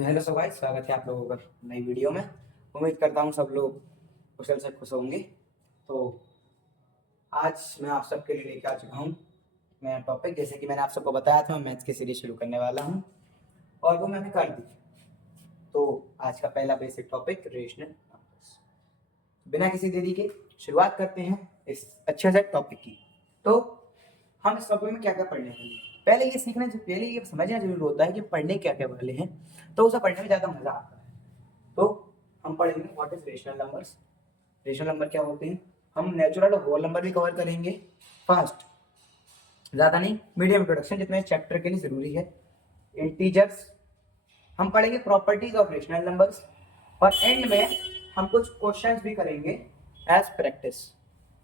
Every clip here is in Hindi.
तो हेलो सो गाइस, स्वागत है आप लोगों का नई वीडियो में। उम्मीद करता हूँ सब लोग कुशल से खुश होंगे। तो आज मैं आप सबके लिए लेकर आ चुका हूँ मेरा टॉपिक। जैसे कि मैंने आप सबको बताया था, मैं मैथ्स की सीरीज शुरू करने वाला हूँ और वो मैंने कर दी। तो आज का पहला बेसिक टॉपिक रेशनल नंबर्स। बिना किसी देरी के शुरुआत करते हैं इस अच्छे से टॉपिक की। तो हम इस टॉपिक में क्या क्या पढ़ने वाले हैं, पहले ये समझना जरूर होता है कि पढ़ने क्या क्या वाले हैं, तो उसे पढ़ने में ज़्यादा मजा आता है। तो हम पढ़ेंगे what is rational numbers. Rational number क्या होते हैं, हम नेचुरल और होल नंबर भी कवर करेंगे फास्ट, ज़्यादा नहीं, मीडियम इंट्रोडक्शन जितना इस चैप्टर के लिए ज़रूरी है। इंटीजर्स हम पढ़ेंगे, प्रॉपर्टीज ऑफ रेशनल नंबर्स, और एंड में हम कुछ क्वेश्चंस भी करेंगे एज प्रैक्टिस।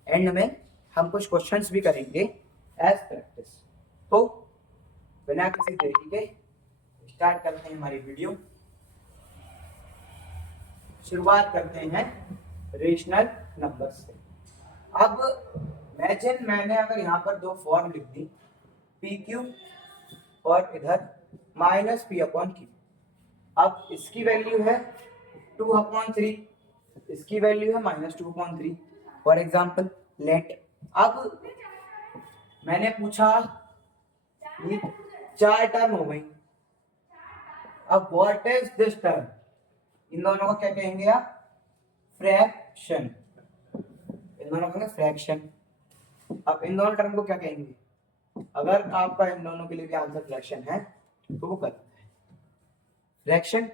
एंड में हम कुछ क्वेश्चंस भी करेंगे एज प्रैक्टिस। तो बिना किसी देरी के स्टार्ट करते हैं हमारी वीडियो। शुरुआत करते हैं रेशनल नंबर से। अब मैंने अगर यहाँ पर दो फॉर्म लिख दी, पी क्यू और इधर माइनस पी अपॉन क्यू। अब इसकी वैल्यू है 2/3, इसकी वैल्यू है -2/3 फॉर एग्जाम्पल लेट। अब मैंने पूछा ये 4 टर्म हो गई। अब व्हाट इज दिस टर्म, इन दोनों को क्या कहेंगे आप, फ्रैक्शन। इन दोनों को फ्रैक्शन। अब इन दोनों टर्म को क्या कहेंगे, अगर आपका इन दोनों के लिए भी आंसर फ्रैक्शन है तो वो करता है। फ्रैक्शन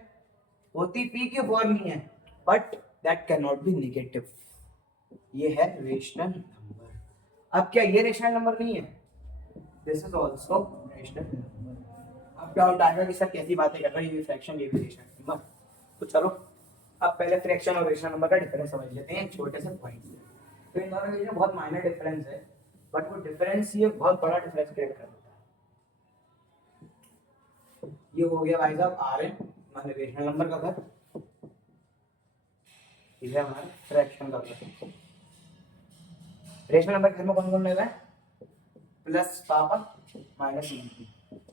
होती पी की फॉर्म ही है, but that can not be negative. ये है रेशनल नंबर। अब क्या ये रेशनल नंबर नहीं है, this is also rational number. अब डाउट आएगा कि सर कैसी बातें कर रहे हैं, ये भी फ्रैक्शन ये भी रेशनल नंबर। तो चलो अब पहले फ्रैक्शन और रेशनल नंबर का डिफरेंस समझ लेते हैं छोटे से पॉइंट से। तो इन दोनों के बीच में बहुत माइनर डिफरेंस है, बट वो डिफरेंस ये बहुत बड़ा डिफरेंस क्रिएट कर देता है। ये हो गया भाई साहब आर एन, माने रेशनल नंबर का घर, इधर हमारा फ्रैक्शन का घर। रेशनल नंबर के घर में कौन कौन रह रहा है, प्लस पापा माइनस मम्मी।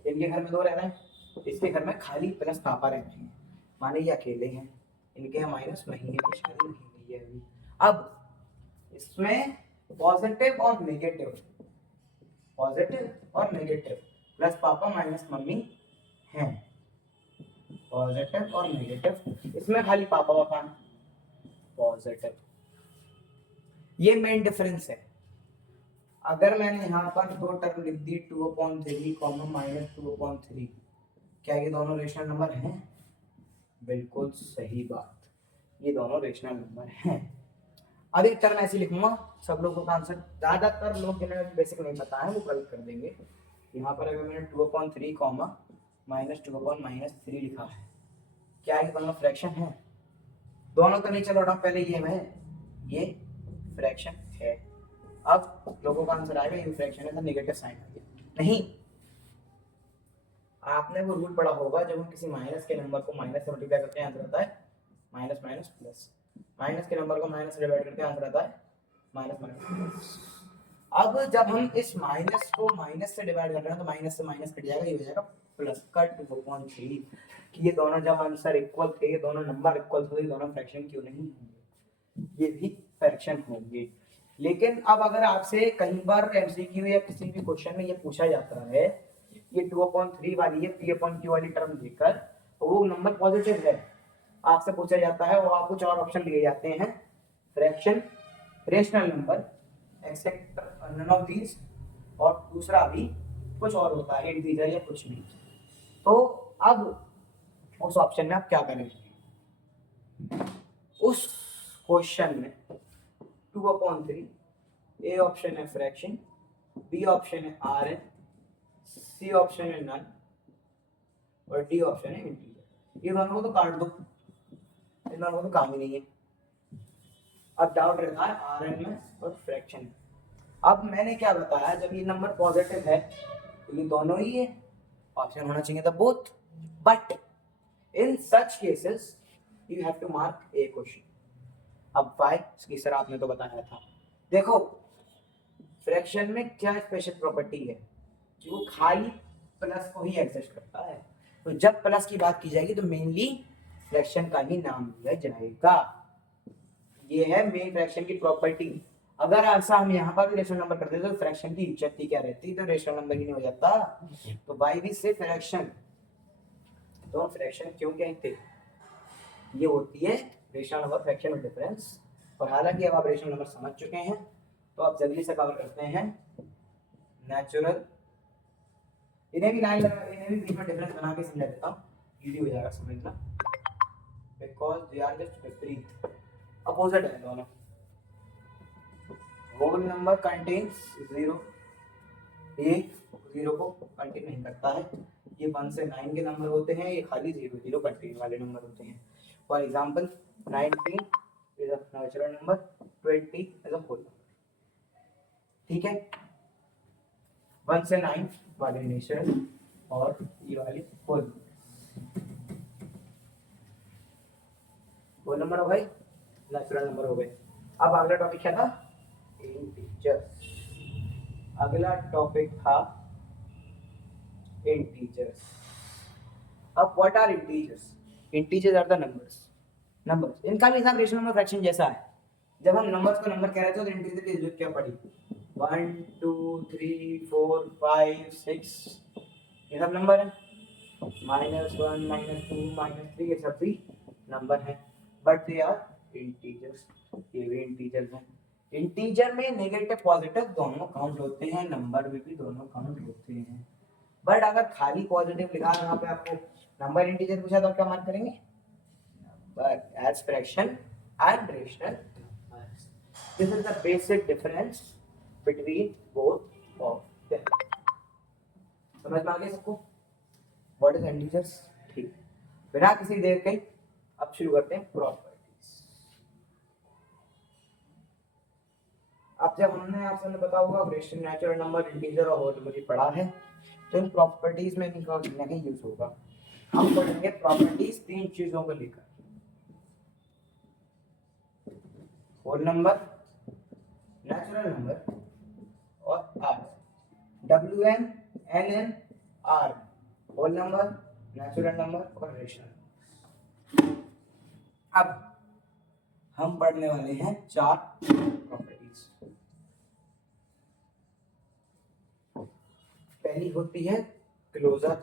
इनके घर में दो रह रहे हैं, इसके घर में खाली प्लस पापा रहते हैं, माने ये अकेले हैं। इनके यहाँ माइनस नहीं है, शादी नहीं हुई है अभी। अब इसमें पॉजिटिव और नेगेटिव, प्लस पापा माइनस मम्मी हैं, पॉजिटिव और नेगेटिव। इसमें खाली पापा पापा पॉजिटिव। ये मेन डिफरेंस है। अगर मैंने यहाँ पर दो टर्म लिख दी 2/3 -2/3, क्या ये दोनों रेशनल नंबर हैं? बिल्कुल सही बात, ये दोनों रेशनल नंबर हैं। अब एक टर्म ऐसी लिखूंगा, सब लोगों का आंसर, ज्यादातर लोग जिन्हें बेसिक नहीं पता है वो गलत कर देंगे। यहाँ पर अगर मैंने 2/3 -2/3 लिखा है, क्या ये दोनों फ्रैक्शन है? दोनों तो नहीं, चलो पहले ये है, ये फ्रैक्शन है। अब लोगों का आंसर आएगा ये फ्रैक्शन है, तो नेगेटिव साइन आ गया। नहीं, आपने वो रूल पढ़ा होगा, जब हम किसी माइनस के नंबर को माइनस से मल्टीप्लाई करते हैं आंसर आता है माइनस माइनस प्लस, माइनस के नंबर को माइनस से डिवाइड करते हैं आंसर आता है माइनस माइनस प्लस। अब जब हम इस माइनस को माइनस से डिवाइड कर रहे हैं तो माइनस से माइनस कट जाएगा, ये हो जाएगा प्लस का 2/3। कि ये दोनों जब आंसर इक्वल थे, ये दोनों नंबर इक्वल थे, दोनों फ्रैक्शन क्यों नहीं होंगे, ये भी फ्रैक्शन होंगे। लेकिन अब अगर आपसे कई बार एमसीक्यू या किसी भी क्वेश्चन में ये पूछा जाता है, ये 2/3 वाली है p/q वाली टर्म देकर, तो वो नंबर पॉजिटिव है, आपसे पूछा जाता है और आपको 4 ऑप्शन दिए जाते हैं, fraction, rational number, except none of these, और दूसरा भी कुछ और होता है, इंटीजर या कुछ भी। तो अब उस ऑप्शन में आप क्या करेंगे, उस क्वेश्चन में 2/3, ए ऑप्शन है फ्रैक्शन, बी ऑप्शन है आर एन, सी ऑप्शन है नन, और डी ऑप्शन है इंटीजर। ये दोनों को तो काट दो, इन दोनों को तो काम ही नहीं है। अब डाउट रहता है आर एन में और फ्रैक्शन में। अब मैंने क्या बताया, जब ये नंबर पॉजिटिव है तो ये दोनों ही है, ऑप्शन होना चाहिए था both, but in such cases you have to mark a question. अब व्हाई, इसकी सर आपने तो बताया था। देखो फ्रैक्शन में क्या स्पेशल प्रॉपर्टी है कि वो खाली प्लस को ही एग्जिस्ट करता है, तो जब प्लस की बात की जाएगी तो मेनली फ्रैक्शन का ही नाम लिया जाएगा। ये है मेन फ्रैक्शन की प्रॉपर्टी। अगर ऐसा हम यहाँ पर भी रेशनल नंबर करते तो फ्रैक्शन की इज्जत ही क्या रहती, तो रेशनल नंबर ही नहीं हो जाता। तो बाई भी से फ्रैक्शन, तो फ्रैक्शन क्यों कहते, ये होती है रेशनल नंबर फ्रैक्शन में डिफरेंस। और हालांकि अब आप रेशनल नंबर समझ चुके हैं तो आप जल्दी से कवर करते हैं नेचुरल। इन्हें भी लाइन लगा, इन्हें भी बीच में डिफरेंस बना के समझा देता हूँ, इजी हो जाएगा समझना। बिकॉज दे आर जस्ट विपरीत, अपोजिट है दोनों। होल नंबर कंटेन्स जीरो, ये जीरो को कंटेन नहीं करता है। ये 1 से 9 के नंबर होते हैं, ये खाली 0 0 कंटेन वाले नंबर होते हैं। For example 19 is a natural number, 20 is a whole number. ठीक है, 1 से 9 वाले नेचुरल और ये वाले होल नंबर हो गए, नेचुरल नंबर हो गए। अब अगला टॉपिक क्या था, इंटीजर्स। अगला टॉपिक था इंटीजर्स। अब what are integers? Integers are the numbers. इनका भी हिसाब रेशनल नंबर फ्रैक्शन जैसा है। जब हम नंबर्स को नंबर कह रहे थे तो इंटीजर की जरूरत क्या पड़ी, 1 2 3 4 5 6 ये सब नंबर है। -1 -2 -3 ये सब भी नंबर है, बट दे आर इंटीजर्स। ये भी इंटीजर्स हैं। इंटीजर में नेगेटिव पॉजिटिव दोनों काउंट होते हैं, नंबर में भी दोनों काउंट होते हैं। बट अगर खाली पॉजिटिव लिखा है वहां पे आपको नंबर इंटीजर पूछा तो क्या मार्क करेंगे, number as fraction and rational numbers. This is the basic difference between both of them. समझ में आ गया सबको व्हाट इज इंटीजर्स? ठीक, बिना किसी देर के अब शुरू करते हैं प्रॉपर्टीज। अब जब हमने आपसे बताया होगा रेशनल नेचुरल नंबर इंटीजर और होल नंबर पढ़ा है तो इन प्रॉपर्टीज में इनका नहीं यूज होगा। हम पढ़ेंगे प्रॉपर्टीज 3 चीजों को लेकर, होल नंबर, नेचुरल नंबर और R. WN NN R whole number, natural number और रेशनल। अब हम पढ़ने वाले हैं 4 प्रॉपर्टीज। पहली होती है क्लोजर,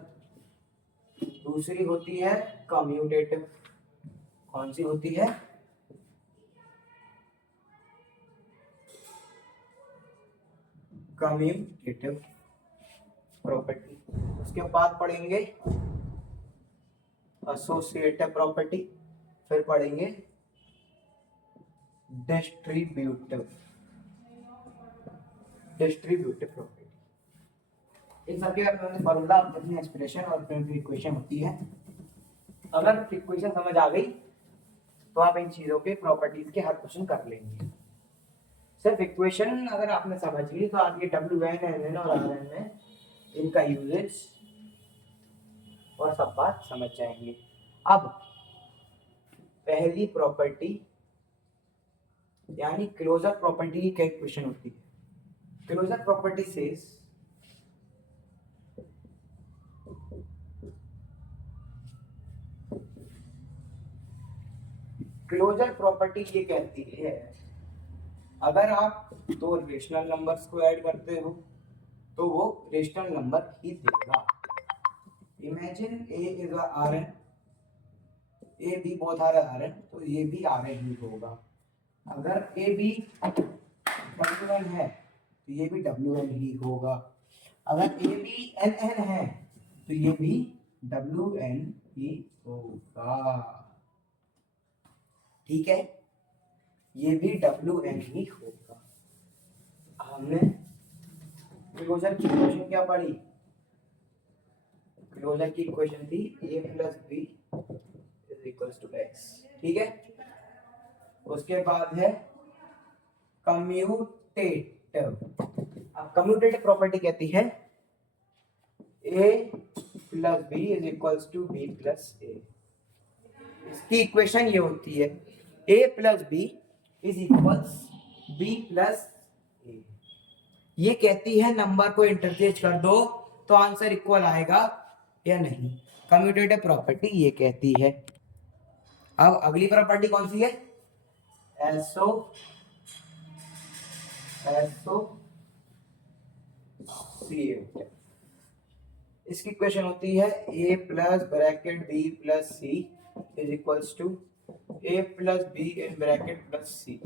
दूसरी होती है कम्यूटेटिव। कौन सी होती है, कम्यूटेटिव प्रॉपर्टी। उसके बाद पढ़ेंगे एसोसिएटिव प्रॉपर्टी, फिर पढ़ेंगे डिस्ट्रीब्यूटिव प्रॉपर्टी। इन सबके अपने फॉर्मूला, अपनी एक्सप्रेशन और अपनी इक्वेशन होती है। अगर इक्वेशन समझ आ गई तो आप इन चीजों के प्रॉपर्टीज के हर क्वेश्चन कर लेंगे। सिर्फ इक्वेशन अगर आपने समझ ली तो आप ये WN NN और RN में इनका यूजेज और सब बात समझ जाएंगे। अब पहली प्रॉपर्टी यानी क्लोजर प्रॉपर्टी की क्या इक्वेशन होती है? Closure property says closure property ये कहती है अगर आप 2 रेशनल नंबर्स को ऐड करते हो तो वो रेशनल नंबर ही देगा। Imagine A is RN, A B both are RN, तो ये भी RN ही होगा। अगर A B WN है तो ये भी WN ही होगा। अगर A B NN है तो ये भी WN ही होगा। ठीक है, ये भी WN ही होगा। हमने क्लोजर की इक्वेशन क्या पढ़ी? क्लोजर की इक्वेशन थी A + B = X। ठीक है, उसके बाद है कम्यूटेटिव। अब कम्यूटेटिव प्रॉपर्टी कहती है A + B = B + A। इसकी इक्वेशन ये होती है A + B = B + A। ये कहती है नंबर को इंटरचेंज कर दो तो आंसर इक्वल आएगा या नहीं। कम्यूटेटिव प्रॉपर्टी ये कहती है। अब अगली प्रॉपर्टी कौन सी है? SO associate. इसकी इक्वेशन होती है a plus bracket b plus c is equals to a plus b in bracket plus c।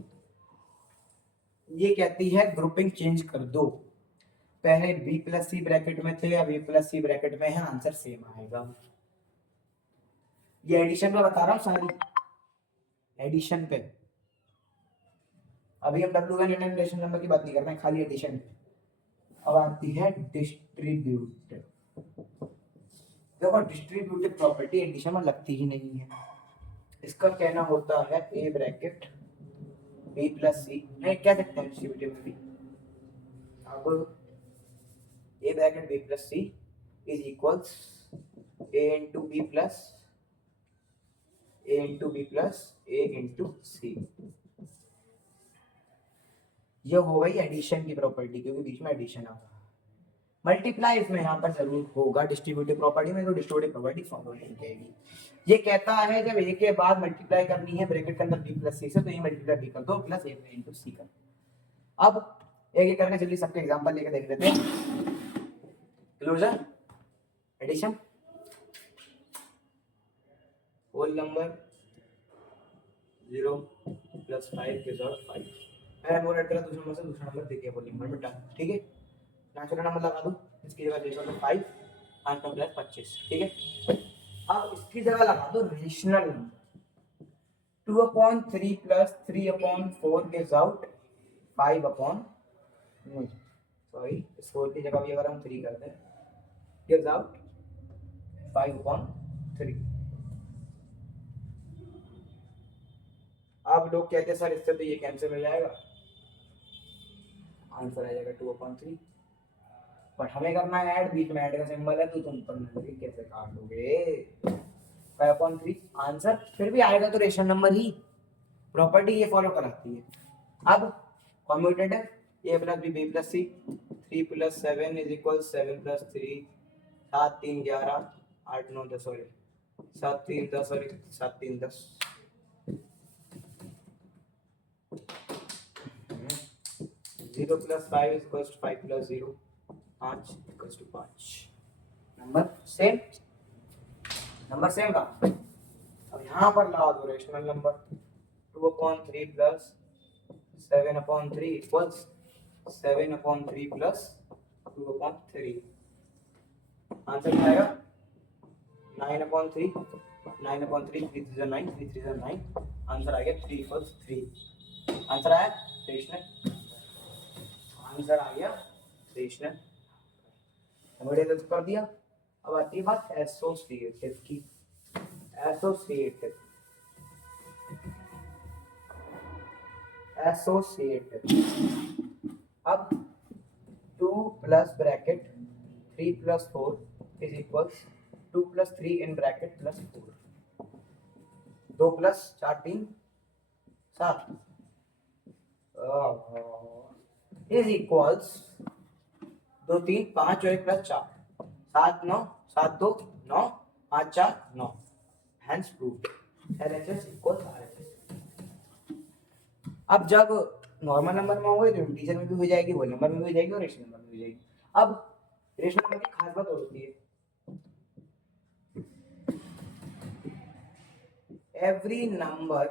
ये कहती है ग्रुपिंग चेंज कर दो, पहले b प्लस सी ब्रैकेट में थे, अब a प्लस सी ब्रैकेट में है, आंसर सेम आएगा। ये एडिशन में बता रहा हूँ, सारी एडिशन पे। अभी हम W1 इंडेक्शन नंबर की बात नहीं कर रहे हैं, खाली एडिशन पे। अब आती है डिस्ट्रीब्यूटिव। देखो डिस्ट्रीब्यूटिव प्रॉपर्टी एडिशन में लगती ही नहीं है। इसका कहना होता है a bracket b plus c, नहीं क्या सकते हैं डिस्ट्रीब्यूटिव में भी। अब a bracket b plus c is equals a into b plus a into b plus a into c. ये हो गई एडिशन की प्रॉपर्टी, क्योंकि बीच में एडिशन आ रहा है। मल्टीप्लाई इसमें यहाँ पर जरूर होगा डिस्ट्रीब्यूटिव प्रॉपर्टी में, तो डिस्ट्रीब्यूटिव प्रॉपर्टी फॉलो नहीं करेगी। ये कहता है जब a के बाद मल्टीप्लाई करनी है ब्रैकेट के अंदर b प्लस सी से, तो ये मल्टीप्लाई b कर दो प्लस a इंटू सी कर। अब एक एक करके जल्दी सबके एग्जांपल लेके देख लेते हैं। Closure, addition, whole number 0 plus 5 के साथ 5। मैंने वो रेड कलर दूसरे नंबर से दूसरा नंबर दे दिया होल नंबर में डाल, ठीक है। नेचुरल नंबर लगा दूं, इसकी जगह दे दो 5 5 का प्लस 25, ठीक है। अब इसकी जगह लगा दो rational number 2/3 plus 3/4 gives out 5 sorry, इस 4 की जगह भी अगर हम 3 करते हैं गिव्स आउट 5/3। अब लोग कहते हैं सर इससे तो ये कैंसिल हो जाएगा, आंसर आ जाएगा 2/3। बट हमें करना है ऐड, बीच में ऐड का सिंबल है, तो तुम पर कैसे काटोगे 5/3 आंसर फिर भी आएगा तो रेशनल नंबर ही। प्रॉपर्टी ये फॉलो कराती है। अब commutative a plus b plus c 3 plus 7 is equal 7 plus 3 7 3 11 8 9 10 sorry 7 3 10 sorry 7 3 10 0 plus 5 is equal to 5 plus 0 5 equal to 5। Number same का। अब यहाँ पर लगा दो rational number 2/3 plus 7/3 equals 7/3 plus 2/3। Answer क्या आएगा 9/3 9/3 3 3 9 3 3 9। आंसर आ गया 3 इक्वल्स 3। आंसर आया रेशनल, आंसर आ गया रेशनल। हमने तो कर दिया। अब आती है बात एसोसिएटिव की। एसोसिएटिव अब 2 plus bracket 3 plus 4 is equals 2 plus 3 in bracket plus 4। 2 plus 4 3 7 is equals 2 3 5 और 1 plus 4 7 9 7 2 9 5 4 9। Hence proved LHS equals RHS। अब जब नॉर्मल नंबर में होगी तो इंटीजर में भी हो जाएगी, होल नंबर में भी हो जाएगी और रेशनल नंबर में भी हो जाएगी। अब रेशनल नंबर की खास बात और होती है, every number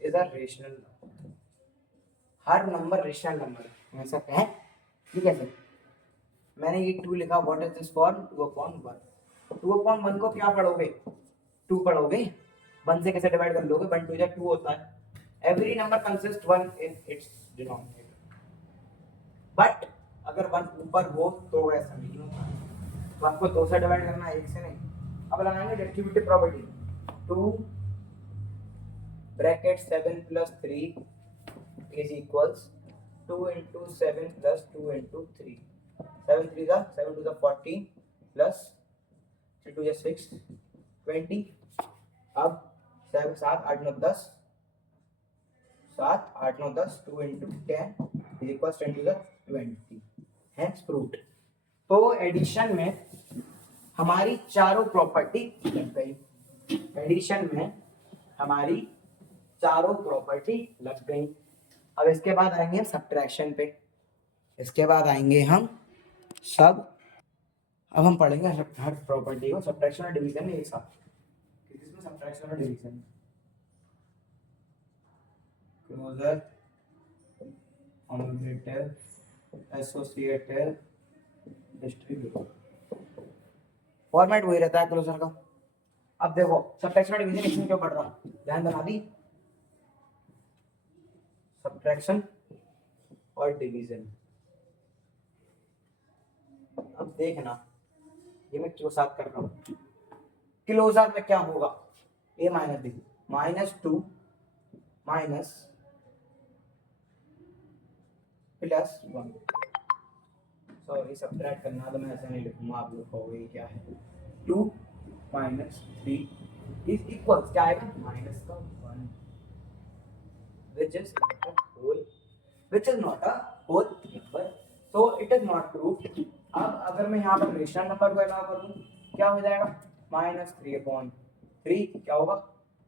is a rational number. Her number rational number है, ऐसा है। ठीक है सर, मैंने ये 2 लिखा, व्हाट इज दिस फॉर 2/1। 2/1 को क्या पढ़ोगे 2 पढ़ोगे, 1 से कैसे डिवाइड कर लोगे, 1 2 जा 2 होता है। Every number consist 1 in its denominator. But अगर 1 ऊपर हो तो ऐसा नहीं होता, 1 को 2 से डिवाइड करना है, 1 से नहीं। अब लगाएंगे distributive property 2 bracket 7 plus 3 is equals 2 into 7 plus 2 into 3। 7 3 जा 7 2 जा 14 प्लस 3 2 जा 6 20। अब 7 7 8 9 10 7 8 9 10 2 into 10 is equals 10 to the 20। Hence proved। तो एडिशन में हमारी चारों प्रॉपर्टी लग गई, एडिशन में हमारी चारों प्रॉपर्टी लग गई। अब इसके बाद आएंगे हम सब्ट्रैक्शन पे, इसके बाद आएंगे हम सब, अब हम पढ़ेंगे हर प्रॉपर्टी को, सब्ट्रैक्शन और डिवीजन एक साथ, इसमें सब्ट्रैक्शन और division, closure, commutative, associative, distributive, format वही रहता है क्लोजर का। अब देखो सब्ट्रैक्शन और डिवीजन इसमें क्यों पढ़ रहा हूं, ध्यान बना दी, सब्ट्रैक्शन और डिवीजन। अब देखना ये मैं क्यों साथ कर रहा हूं, क्लोजर में क्या होगा, a minus B, -2 minus +1, sorry subtract करना तो मैं ऐसा नहीं लिखूंगा, आप लोग कहोगे क्या है, 2 माइनस 3 इज इक्वल्स क्या आएगा, -1, which is not a whole, which is not a whole number, so it is not proved। अब अगर मैं यहाँ पर रेशनल नंबर को अलाउ कर दूं क्या हो जाएगा, -3/3 क्या होगा,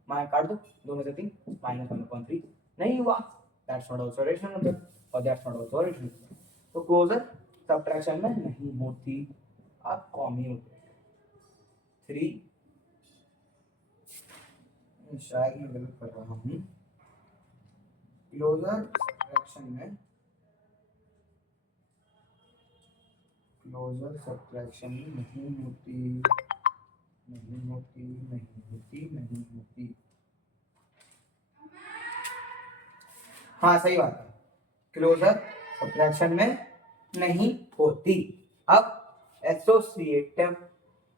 मैं काट दो 2 में से 3, -1/3 नहीं हुआ, that's not also rational number और that's not also rational number. तो क्लोजर सब्ट्रैक्शन में नहीं होती। अब कॉम्यूटेटिव 3, शायद मैं गलत कर रहा हूँ, क्लोजर सब्ट्रैक्शन में, क्लोजर सब्ट्रैक्शन में नहीं होती, नहीं होती, नहीं होती, नहीं होती, हाँ सही बात है, क्लोजर सब्ट्रैक्शन में नहीं होती। अब एसोसिएटिव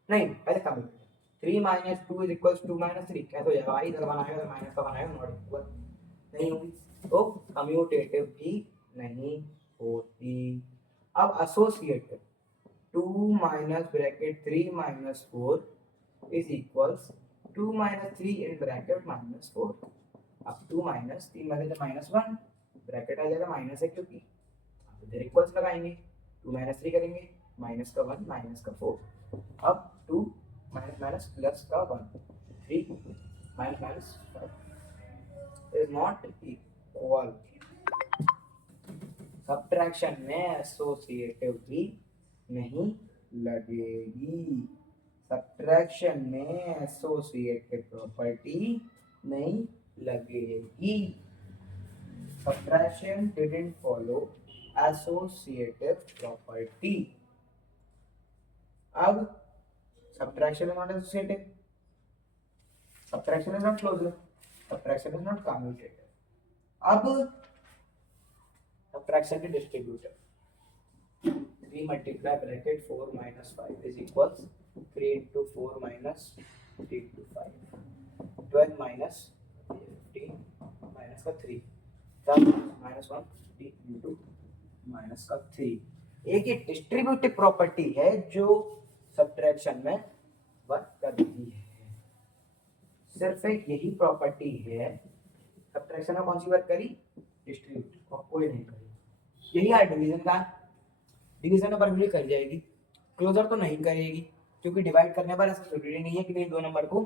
नहीं, पहले कम्यूटेटिव, 3 - 2 = 2 - 3 कैसे हो जाएगा, इधर बनाएगा तो माइनस का बनाएगा, नॉट इक्वल नहीं होगी, तो कम्यूटेटिव भी नहीं होती। अब associative 2 - bracket 3 - 4 is equals 2 - 3 in bracket -4, अब 2 - 3 में से -1 ब्रैकेट आ जाएगा, माइनस है क्योंकि इधर इक्वल्स लगाएंगे, 2 - 3 करेंगे, माइनस का 1 माइनस का 4, अब 2 माइनस प्लस का 1, 3 minus 5 is not equal. Subtraction में एसोसिएटिव भी नहीं लगेगी, सब्ट्रैक्शन में एसोसिएटिव प्रॉपर्टी नहीं लगेगी, subtraction didn't follow associative property. अब subtraction is not associative, subtraction is not closure, subtraction is not commutative. अब सब्ट्रैक्शन के distributive, 3 multiply bracket 4 - 5 is equals 3 into 4 minus 3 into 5, 12 minus 15 minus का 3, -1 into minus का 3। एक ही डिस्ट्रीब्यूटिव प्रॉपर्टी है जो सब्ट्रैक्शन में वर्क कर रही है, सिर्फ एक यही प्रॉपर्टी है, सब्ट्रैक्शन में कौन सी वर्क करी, डिस्ट्रीब्यूटिव, और कोई नहीं करी, यही है डिवीजन का, डिवीजन पर भी कर जाएगी, क्लोजर तो नहीं करेगी क्योंकि डिवाइड करने पर ऐसा जरूरी नहीं है कि दो नंबर को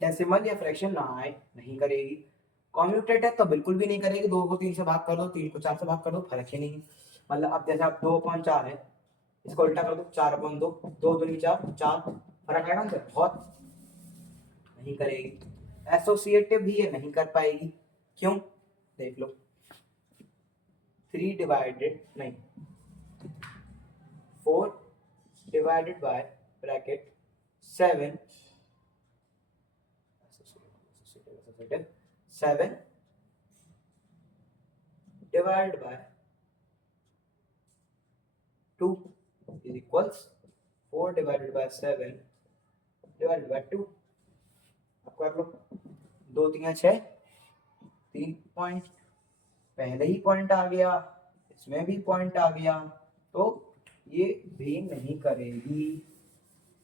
डेसिमल या फ्रैक्शन ना आए, नहीं करेगी। कॉम्यूटेटिव तो बिल्कुल भी नहीं करेगी, 2 को 3 से भाग कर दो, 3 को 4 से भाग कर दो, फर्क ही नहीं, मतलब अब जैसे आप 2/4 है, इसको उल्टा कर दो 4/2, 2 दूनी 4, 4 फर्क आएगा ना, बहुत नहीं करेगी। एसोसिएटिव भी ये नहीं कर पाएगी, क्यों देख लो, 3 डिवाइडेड नहीं 4 divided by bracket 7 divided by 2 is equals 4 divided by 7 divided by 2, अब कर लो, 2 3 6, 3 पॉइंट, पहले ही पॉइंट आ गया, इसमें भी पॉइंट आ गया, तो ये भी नहीं करेगी।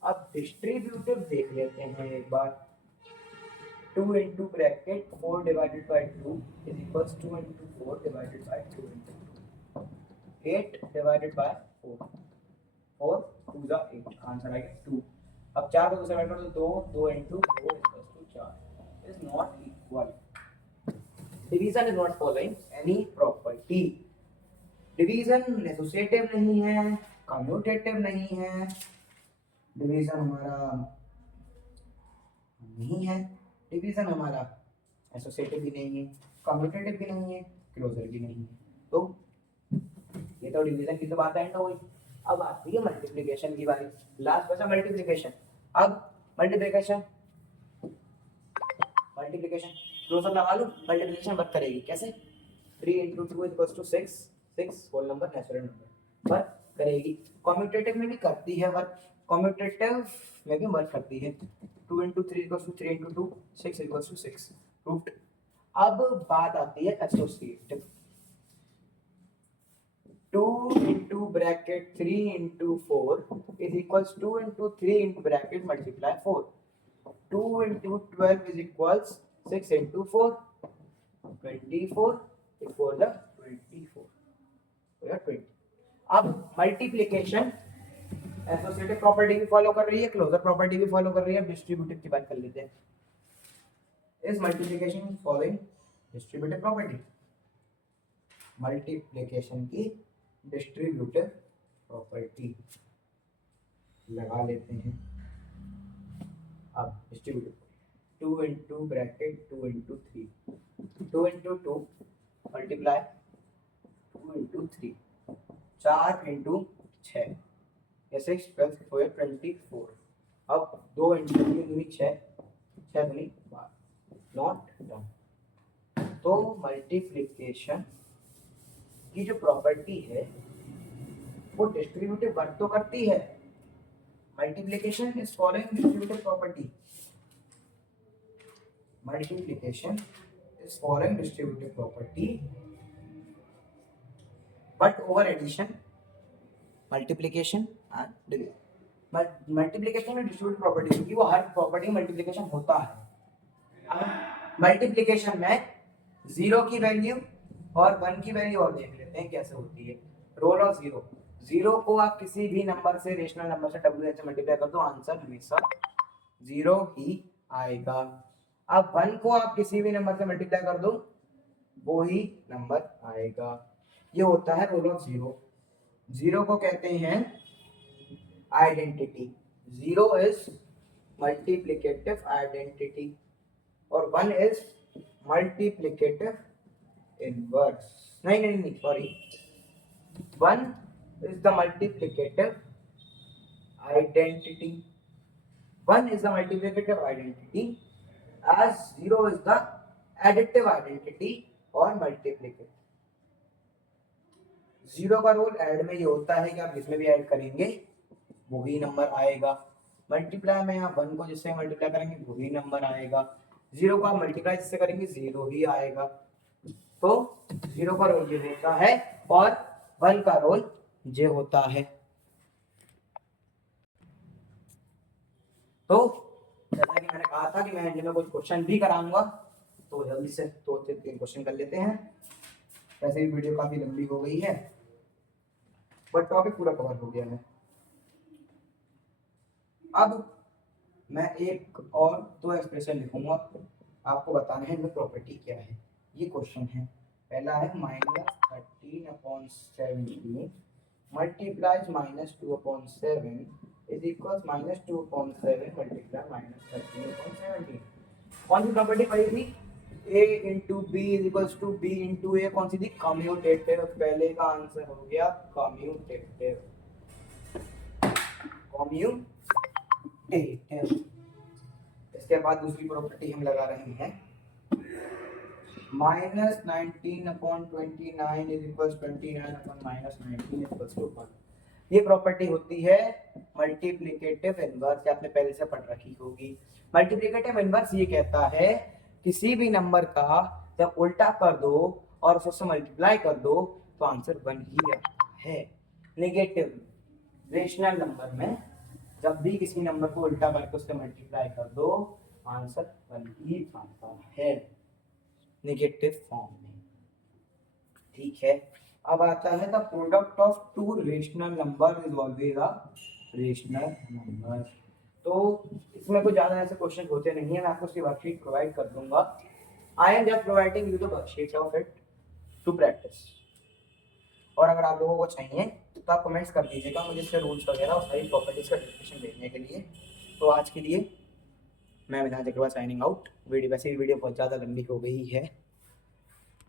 अब डिस्ट्रीब्यूटिव देख लेते हैं एक बार, 2 into bracket 4 divided by 2 is equals 2 into 4 divided by 2 into 2, 8 divided by 4, 4 2 जा 8, आंसर आ गया 2। अब 4 को 2 से ऐड कर दो, 2 into 4 equals to 4 is not equal. Division is not following any property. Division associative नहीं है, कम्यूटेटिव नहीं है, डिवीजन हमारा नहीं है, डिवीजन हमारा एसोसिएटिव भी नहीं है, कम्यूटेटिव भी नहीं है, क्लोजर भी नहीं है। तो ये तो डिवीजन की तो बात एंड हो गई। अब आती है मल्टीप्लिकेशन की बारी। लास्ट बचा मल्टीप्लिकेशन। अब मल्टीप्लिकेशन मल्टीप्लिकेशन क्लोजर लगा लूं, मल्टीप्लिकेशन वर्क करेगी कैसे? 3 into 2 equals to 6, 6 whole number natural number work करेगी। कम्यूटेटिव में भी करती है वर्क, कम्यूटेटिव में भी वर्क करती है। 2 into 3 equals to 3 into 2 6 equals to 6 proved. अब बात आती है associative. 2 into bracket 3 into 4 is equals 2 into 3 into bracket multiply 4. 2 into 12 is equals 6 into 4 24 4 the 24 तो 20। अब मल्टीप्लिकेशन एसोसिएटिव प्रॉपर्टी भी फॉलो कर रही है, क्लोजर प्रॉपर्टी भी फॉलो कर रही है। डिस्ट्रीब्यूटिव की बात कर लेते हैं। इस multiplication following distributive property, multiplication की डिस्ट्रीब्यूटिव प्रॉपर्टी लगा लेते हैं। अब distributive 2 into bracket 2 into 3 2 into 2 multiply 2 into 3 4 into 6 ये 6 12 4 24। अब 2 into 3 दूनी 6 6 दूनी 12 नॉट डन। तो मल्टीप्लिकेशन की जो प्रॉपर्टी है वो डिस्ट्रीब्यूटिव वर्क तो करती है। Multiplication is following distributive property, multiplication is following distributive property but over addition multiplication and division। Multiplication में डिस्ट्रीब्यूटिव प्रॉपर्टी क्योंकि वो हर प्रॉपर्टी मल्टीप्लिकेशन होता है। अब मल्टीप्लिकेशन में 0 की वैल्यू और 1 की वैल्यू और देख लेते हैं कैसे होती है। रोल ऑफ 0, 0 को आप किसी भी नंबर से, रेशनल नंबर से WH से मल्टीप्लाई कर दो, आंसर हमेशा 0 ही आएगा। अब 1 को आप किसी भी नंबर से मल्टीप्लाई कर दो वो ही नंबर आएगा। ये होता है रोल ऑफ 0। 0 को कहते हैं आइडेंटिटी, 0 इज मल्टीप्लिकेटिव आइडेंटिटी और 1 इज मल्टीप्लिकेटिव इनवर्स। नहीं sorry, 1 is the multiplicative identity, 1 is the multiplicative identity as 0 is the additive identity or multiplicative। 0 का रोल ऐड में ये होता है कि आप जिसमें भी ऐड करेंगे वही नंबर आएगा। मल्टीप्लाई में आप 1 को जिससे मल्टीप्लाई करेंगे वही नंबर आएगा। 0 को आप मल्टीप्लाई जिससे करेंगे 0 ही आएगा। तो 0 का रोल ये होता है और 1 का रोल ये होता है। तो जैसा कि मैंने कहा था कि मैं एंड में कुछ क्वेश्चन भी कराऊंगा, तो जल्दी से 2 से 3 क्वेश्चन कर लेते हैं। वैसे भी वीडियो काफी लंबी हो गई है बट टॉपिक पूरा कवर हो गया है। अब मैं एक और 2 एक्सप्रेशन लिखूंगा, आपको बताना है इनमें प्रॉपर्टी क्या है। ये क्वेश्चन है, पहला है -13/17 multiplies -2/7 is equals -2/7 multiply -13/17। कौन सी प्रॉपर्टी पड़ी थी? A into B is equals to B into A। कौन सी थी? कम्यूटेटिव। पहले का आंसर हो गया कम्यूटेटिव। इसके बाद दूसरी प्रॉपर्टी हम लगा रहे हैं -19/29 is equals 29/-19 equals to 1। ये प्रॉपर्टी होती है मल्टीप्लिकेटिव इनवर्स, आपने पहले से पढ़ रखी होगी। मल्टीप्लिकेटिव इनवर्स ये कहता है किसी भी नंबर का जब उल्टा कर दो और उससे मल्टीप्लाई कर दो तो आंसर 1 ही आता है। नेगेटिव रेशनल नंबर में जब भी किसी नंबर को उल्टा करके उससे मल्टीप्लाई कर दो आंसर 1 ही आता है नेगेटिव फॉर्म में। ठीक है, अब आता है the product of two rational number is always a rational number. तो इसमें कुछ ज़्यादा ऐसे क्वेश्चन होते नहीं है, मैं आपको उसकी वर्कशीट प्रोवाइड कर दूंगा। I am just providing you the worksheet of it to practice. और अगर आप लोगों को चाहिए तो आप कमेंट्स कर दीजिएगा मुझे इसके रूल्स वगैरह और सारी प्रॉपर्टीज का डिस्कशन देखने के लिए। तो आज के लिए मैं विधान चक्रवा साइनिंग आउट। वीडियो वैसे भी वीडियो बहुत ज़्यादा लंबी हो गई है।